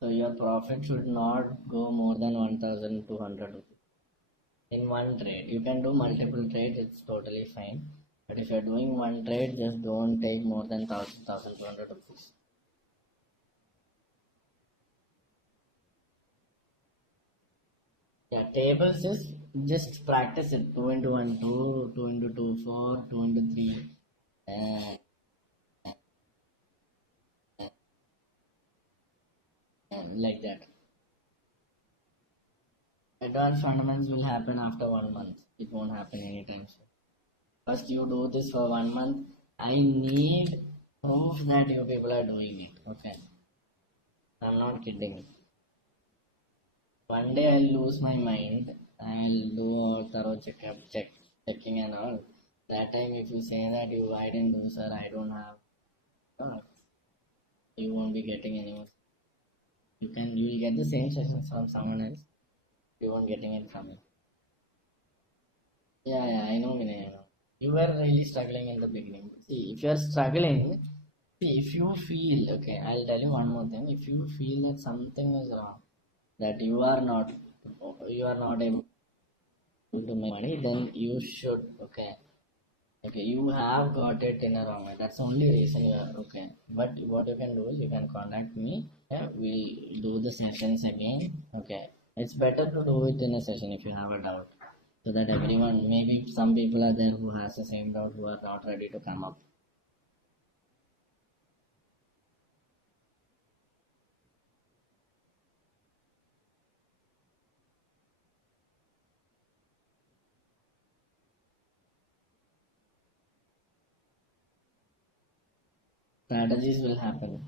So your profit should not go more than 1,200 rupees in one trade. You can do multiple trades, it's totally fine. But if you're doing one trade, just don't take more than 1,200 rupees. Yeah, tables is just practice it. 2 into 1, 2, 2 into 2, 4, 2 into 3. Uh, like that. Advanced fundamentals will happen after 1 month. It won't happen anytime soon. First, you do this for 1 month. I need proof that you people are doing it. Okay, I'm not kidding. One day I'll lose my mind. I'll do a thorough checking and all. That time, if you say that I didn't do, sir, I don't have, you won't be getting any more. You will get the same sessions from someone else. You won't getting it from me. Yeah, I know, Vinay, I know. You were really struggling in the beginning. See, if you are struggling, see, if you feel, okay, I'll tell you one more thing. If you feel that something is wrong, that you are not able to make money, then you should, okay, you have got it in a wrong way. That's the only reason you are, okay. But what you can do is you can contact me. Yeah, we'll do the sessions again. Okay, it's better to do it in a session if you have a doubt, so that everyone, maybe some people are there who has the same doubt, who are not ready to come up. Strategies will happen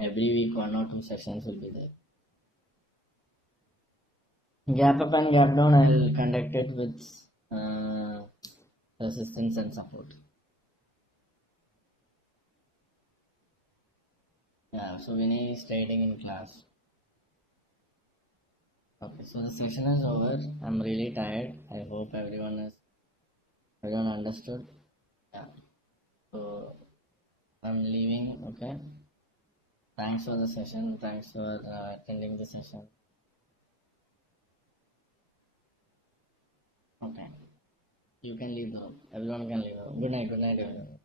every week. 1 or 2 sessions will be there. Gap up and gap down, I'll conduct it with uh, persistence and support. Yeah, so Vinay is trading in class. Okay, so the session is over. I'm really tired. I hope everyone understood. Yeah. So I'm leaving. Okay. Thanks for the session. Thanks for attending the session. Okay. You can leave the room. Everyone can leave the room. Good night. Good night, everyone.